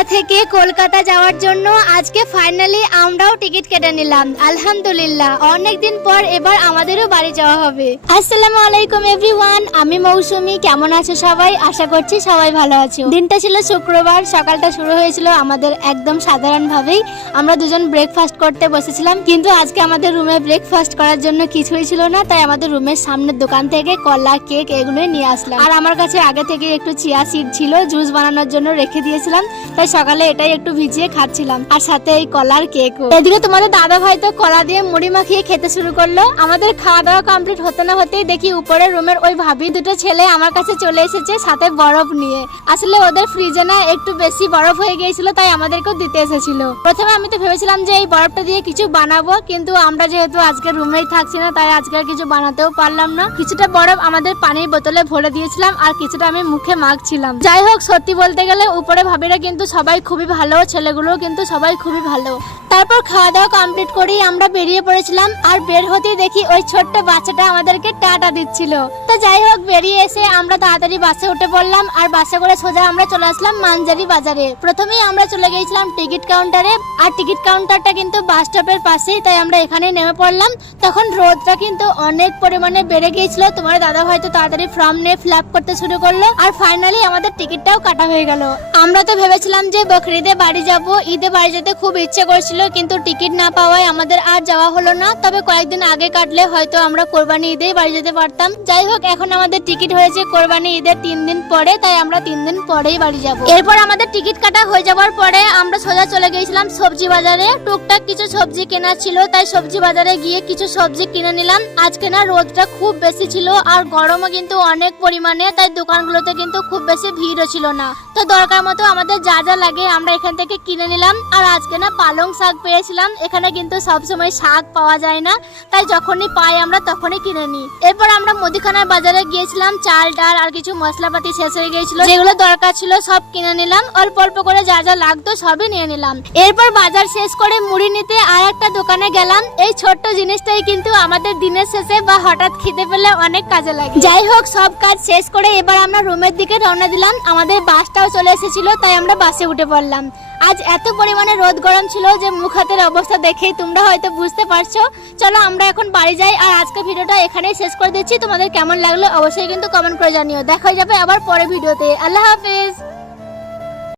হাওড়া থেকে কলকাতা যাওয়ার জন্য আজকে ফাইনালি আমরাও টিকিট কেটে নিলাম। আলহামদুলিল্লাহ, অনেকদিন পর এবার আমাদেরও বাড়ি যাওয়া হবে। আসসালামু আলাইকুম এভরিওয়ান, আমি মৌসুমী। কেমন আছো সবাই? আশা করছি সবাই ভালো আছো। দিনটা ছিল শুক্রবার, সকালটা শুরু হয়েছিল আমাদের একদম সাধারণ ভাবেই। আমরা দুজন ব্রেকফাস্ট করতে বসেছিলাম, কিন্তু আজকে আমাদের রুমে ব্রেকফাস্ট করার জন্য কিছুই ছিল না, তাই আমাদের রুমের সামনের দোকান থেকে কলা, কেক এগুলোই নিয়ে আসলাম। আর আমার কাছে আগে থেকে একটু চিয়া সিড ছিল, জুস বানানোর জন্য রেখে দিয়েছিলাম, তাই সকালে এটাই একটু ভিজিয়ে খাচ্ছিলাম, আর সাথে এই কলার কেকও। এদিকে তোমাদের দাদা ভাই তো কলা দিয়ে মুড়ি মাখিয়ে খেতে শুরু করলো। আমাদের খাওয়া দাওয়া কমপ্লিট হতে না হতেই দেখি উপরে রুমের ওই ভাবি দুটো ছেলে আমার কাছে চলে এসেছে সাথে বরফ নিয়ে। আসলে ওদের ফ্রিজে না একটু বেশি বরফ হয়ে গিয়েছিল, তাই আমাদেরকেও দিতে এসেছিল। প্রথমে আমি তো ভেবেছিলাম যে এই বরফটা দিয়ে কিছু বানাবো, কিন্তু আমরা যেহেতু আজকে রুমেই থাকছি না, তাই আজকে আর কিছু বানাতেও পারলাম না। কিছুটা বরফ আমাদের পানির বোতলে ভরে দিয়েছিলাম, আর কিছুটা আমি মুখে মাখছিলাম। যাই হোক, সত্যি বলতে গেলে উপরে ভাবিরা কিন্তু সবাই খুবই ভালো, ছেলেগুলো কিন্তু সবাই খুবই ভালো। তারপর খাওয়া দাওয়া কমপ্লিট করেই আমরা বেরিয়ে পড়েছিলাম, আর বের হতেই দেখি ওই ছোট্ট বাচ্চাটা আমাদেরকে টাটা দিচ্ছিল। তো যাই হোক, বেরিয়ে এসে আমরা তাড়াতাড়ি বাসে উঠে পড়লাম, আর বাসে করে সোজা আমরা চলে আসলাম মানজারি বাজারে। প্রথমেই আমরা চলে গিয়েছিলাম টিকিট কাউন্টারে, আর টিকিট কাউন্টারটা কিন্তু বাস স্টপের পাশেই, তাই আমরা এখানে নেমে পড়লাম। তখন রোদটা কিন্তু অনেক পরিমাণে বেড়ে গিয়েছিল। তোমার দাদা হয়তো তাড়াতাড়ি ফর্ম নিয়ে ফিল আপ করতে শুরু করলো, আর ফাইনালি আমাদের টিকিটটাও কাটা হয়ে গেল। আমরা তো ভেবেছিলাম যে বকরিদে বাড়ি যাব, ঈদে বাড়ি যেতে খুব ইচ্ছে করছিল, কিন্তু টিকিট না পাওয়ায় আমাদের আর যাওয়া হলো না। তবে কয়েকদিন আগে কাটলে হয়তো আমরা কোরবানি ঈদেই বাড়ি যেতে পারতাম। যাই হোক, এখন আমাদের টিকিট হয়েছে কোরবানি ঈদের 3 দিন পরে, তাই আমরা 3 দিন পরেই বাড়ি যাব। এরপর আমাদের টিকিট কাটা হয়ে যাওয়ার পরে আমরা সোজা চলে গিয়েছিলাম সবজি বাজারে। টুকটাক কিছু সবজি কেনা ছিল, তাই সবজি বাজারে গিয়ে কিছু সবজি কিনে নিলাম। আজকে না রোদটা খুব বেশি ছিল, আর গরমও কিন্তু অনেক পরিমাণে, তাই দোকানগুলোতে কিন্তু খুব বেশি ভিড়ও ছিল না। তো দরকার মতো আমাদের যা যা লাগে আমরা এখান থেকে কিনে নিলাম। আর আজকে না পালং শাক পেয়েছিলাম। এখানে কিন্তু সবসময় শাক পাওয়া যায় না, তাই যখনই পাই আমরা তখনই কিনে নিই। এরপর আমরা মুদিখানার বাজারে গিয়েছিলাম। চাল ডাল আর কিছু মশলাপাতি শেষ হয়ে গিয়েছিল, যেগুলো দরকার ছিল সব কিনে নিলাম। অল্প অল্প করে যা যা লাগতো সবই নিয়ে নিলাম। এরপর বাজার শেষ করে মুড়ি নিতে আর একটা দোকানে গেলাম। এই ছোট্ট জিনিসটাই কিন্তু আমাদের দিনের শেষে বা হঠাৎ খিদে পেলে অনেক কাজে লাগে। যাই হোক, সব কাজ শেষ করে এবার আমরা রুমের দিকে রওনা দিলাম। আমাদের বাসটাও চলে এসেছিল, তাই আমরা বাসে উঠে পড়লাম। আজ এত পরিমাণে রোদ গরম ছিল যে মুখ হাতের অবস্থা দেখেই তোমরা হয়তো বুঝতে পারছো। চলো আমরা এখন বাড়ি যাই, আর আজকে ভিডিওটা এখানেই শেষ করে দিচ্ছি। তোমাদের কেমন লাগলো অবশ্যই কিন্তু কমেন্ট করে জানিও। দেখা যাবে আবার পরে ভিডিওতে। আল্লাহ হাফেজ।